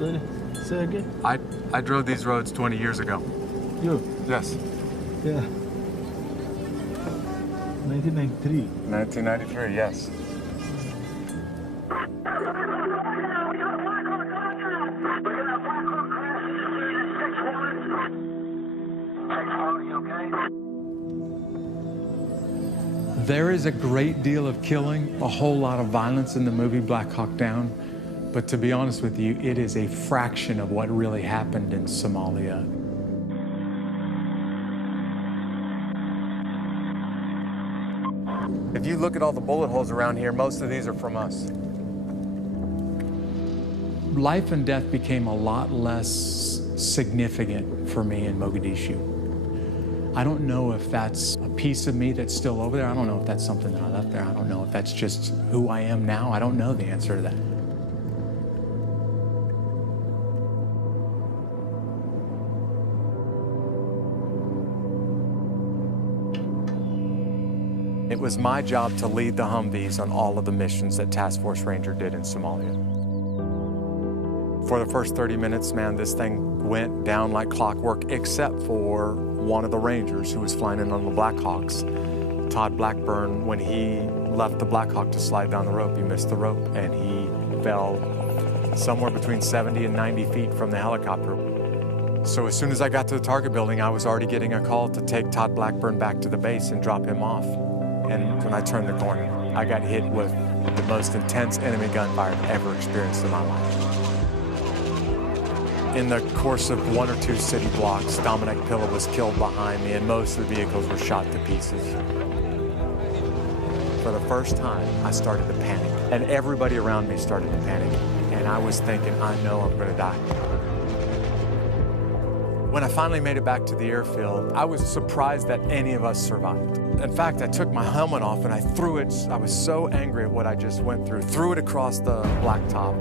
Sorry, say again? I drove these roads 20 years ago. You? Yes. Yeah. 1993. 1993, yes. There is a great deal of killing, a whole lot of violence in the movie Black Hawk Down, but to be honest with you, it is a fraction of what really happened in Somalia. If you look at all the bullet holes around here, most of these are from us. Life and death became a lot less significant for me in Mogadishu. I don't know if that's a piece of me that's still over there. I don't know if that's something that I left there. I don't know if that's just who I am now. I don't know the answer to that. It was my job to lead the Humvees on all of the missions that Task Force Ranger did in Somalia. For the first 30 minutes, man, this thing went down like clockwork, except for one of the Rangers who was flying in on the Blackhawks. Todd Blackburn, when he left the Blackhawk to slide down the rope, he missed the rope and he fell somewhere between 70 and 90 feet from the helicopter. So as soon as I got to the target building, I was already getting a call to take Todd Blackburn back to the base and drop him off. And when I turned the corner, I got hit with the most intense enemy gunfire I've ever experienced in my life. In the course of 1 or 2 city blocks, Dominic Pilla was killed behind me, and most of the vehicles were shot to pieces. For the first time, I started to panic, and everybody around me started to panic. And I was thinking, I know I'm going to die. When I finally made it back to the airfield, I was surprised that any of us survived. In fact, I took my helmet off and I threw it. I was so angry at what I just went through, threw it across the blacktop.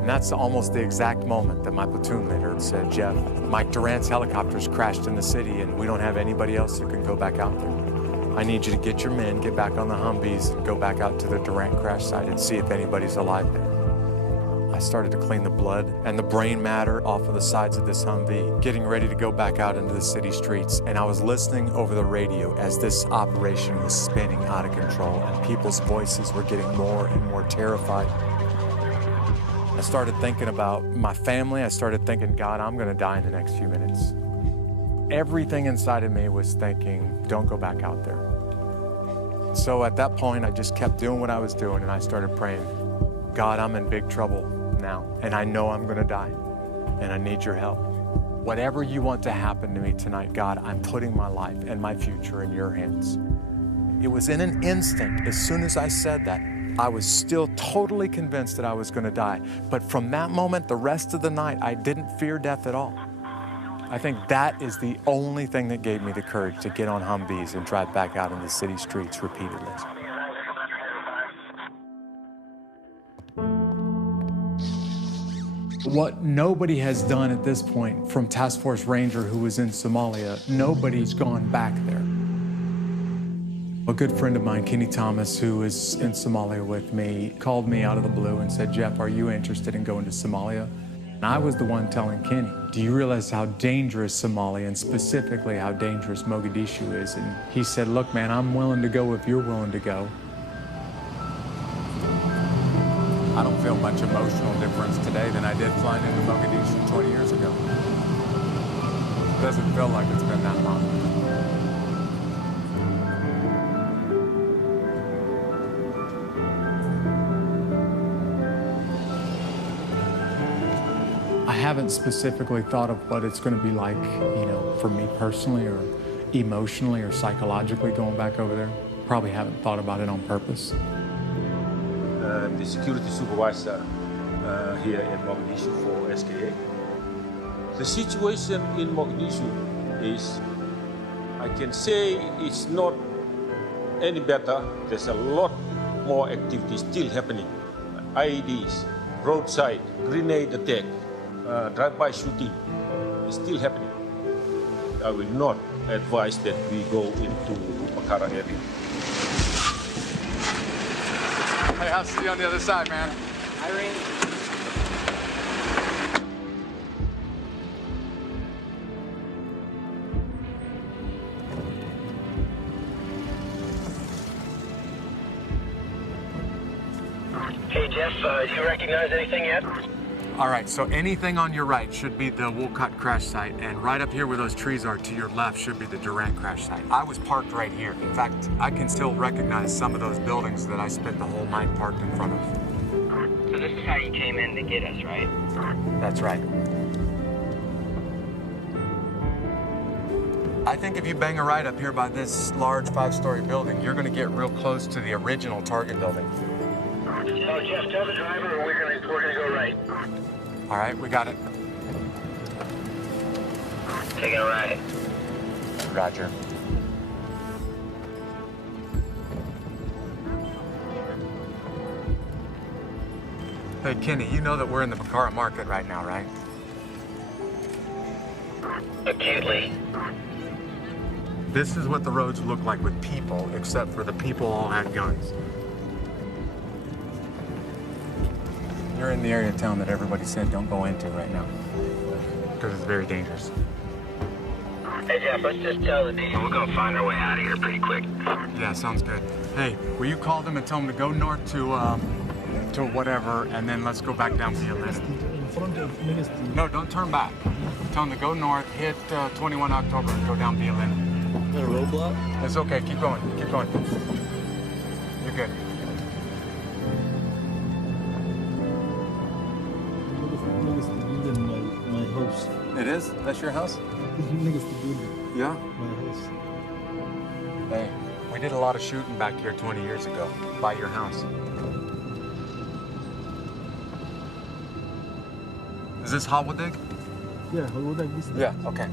And that's almost the exact moment that my platoon leader said, Jeff, Mike Durant's helicopters crashed in the city and we don't have anybody else who can go back out there. I need you to get your men, get back on the Humvees, and go back out to the Durant crash site and see if anybody's alive there. I started to clean the blood and the brain matter off of the sides of this Humvee, getting ready to go back out into the city streets. And I was listening over the radio as this operation was spinning out of control and people's voices were getting more and more terrified. I started thinking about my family. I started thinking, God, I'm going to die in the next few minutes. Everything inside of me was thinking, don't go back out there. So at that point, I just kept doing what I was doing and I started praying, God, I'm in big trouble now, and I know I'm going to die, and I need your help. Whatever you want to happen to me tonight, God, I'm putting my life and my future in your hands. It was in an instant, as soon as I said that, I was still totally convinced that I was going to die. But from that moment, the rest of the night, I didn't fear death at all. I think that is the only thing that gave me the courage to get on Humvees and drive back out in the city streets repeatedly. What nobody has done at this point, from Task Force Ranger who was in Somalia, nobody's gone back there. A good friend of mine, Kenny Thomas, who is in Somalia with me, called me out of the blue and said, Jeff, are you interested in going to Somalia? And I was the one telling Kenny, do you realize how dangerous Somalia and specifically how dangerous Mogadishu is? And he said, look, man, I'm willing to go if you're willing to go. I don't feel much emotional difference today than I did flying into Mogadishu 20 years ago. It doesn't feel like it's been that long. I haven't specifically thought of what it's going to be like, you know, for me personally or emotionally or psychologically going back over there. Probably haven't thought about it on purpose. The security supervisor here in Mogadishu for SKA. The situation in Mogadishu is, I can say it's not any better. There's a lot more activity still happening. IEDs, roadside, grenade attack, drive-by shooting is still happening. I will not advise that we go into Makara area. Hey, I'll see you on the other side, man. Irene. Hey, Jeff, do you recognize anything yet? All right, so anything on your right should be the Wolcott crash site, and right up here where those trees are to your left should be the Durant crash site. I was parked right here. In fact, I can still recognize some of those buildings that I spent the whole night parked in front of. So this is how you came in to get us, right? That's right. I think if you bang a right up here by this large 5-story building, you're gonna get real close to the original Target building. Oh, Jeff, tell the driver we're gonna go right. All right, we got it. Taking a right. Roger. Hey, Kenny, you know that we're in the Bacara market right now, right? Acutely. This is what the roads look like with people, except for the people all had guns. You're in the area of town that everybody said don't go into right now, because it's very dangerous. Hey, Jeff, let's just tell the team we're gonna find our way out of here pretty quick. Yeah, sounds good. Hey, will you call them and tell them to go north to whatever, and then let's go back down via Lynn. In front of Ministry. No, don't turn back. Tell them to go north, hit 21 October, and go down via Lynn. Is there a roadblock? It's okay, keep going, keep going. You're good. Next to building my house. It is? That's your house? Next to building Yeah. my house. Hey, we did a lot of shooting back here 20 years ago, by your house. Is this Hawadig? Yeah, how would I miss that? Yeah, okay.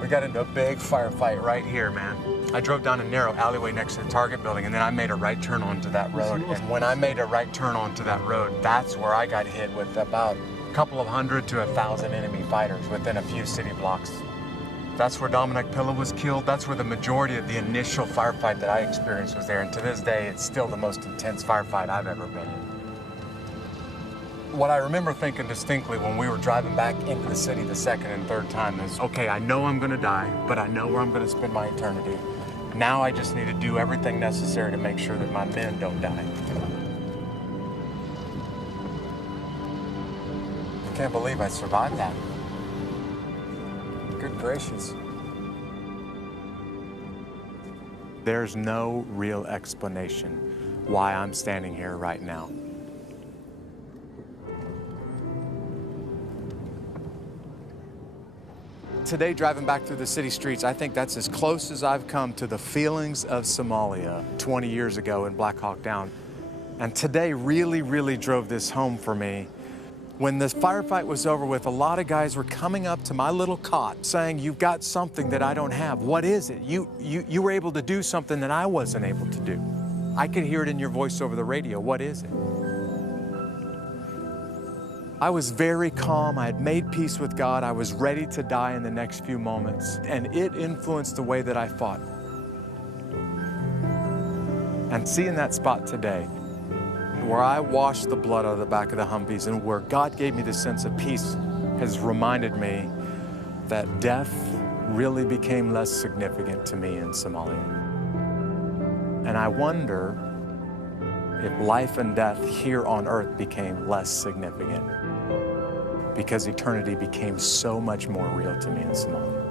We got into a big firefight right here, man. I drove down a narrow alleyway next to the Target building, and then I made a right turn onto that road. And when I made a right turn onto that road, that's where I got hit with about a couple of 100 to 1,000 enemy fighters within a few city blocks. That's where Dominic Pilla was killed. That's where the majority of the initial firefight that I experienced was there. And to this day, it's still the most intense firefight I've ever been in. What I remember thinking distinctly when we were driving back into the city the second and third time is, okay, I know I'm gonna die, but I know where I'm gonna spend my eternity. Now I just need to do everything necessary to make sure that my men don't die. I can't believe I survived that. Good gracious. There's no real explanation why I'm standing here right now. Today, driving back through the city streets, I think that's as close as I've come to the feelings of Somalia 20 years ago in Black Hawk Down. And today really, really drove this home for me. When the firefight was over with, a lot of guys were coming up to my little cot saying, you've got something that I don't have. What is it? You were able to do something that I wasn't able to do. I could hear it in your voice over the radio. What is it? I was very calm. I had made peace with God. I was ready to die in the next few moments. And it influenced the way that I fought. And seeing that spot today, where I washed the blood out of the back of the Humvees and where God gave me this sense of peace, has reminded me that death really became less significant to me in Somalia. And I wonder if life and death here on earth became less significant because eternity became so much more real to me in Somalia.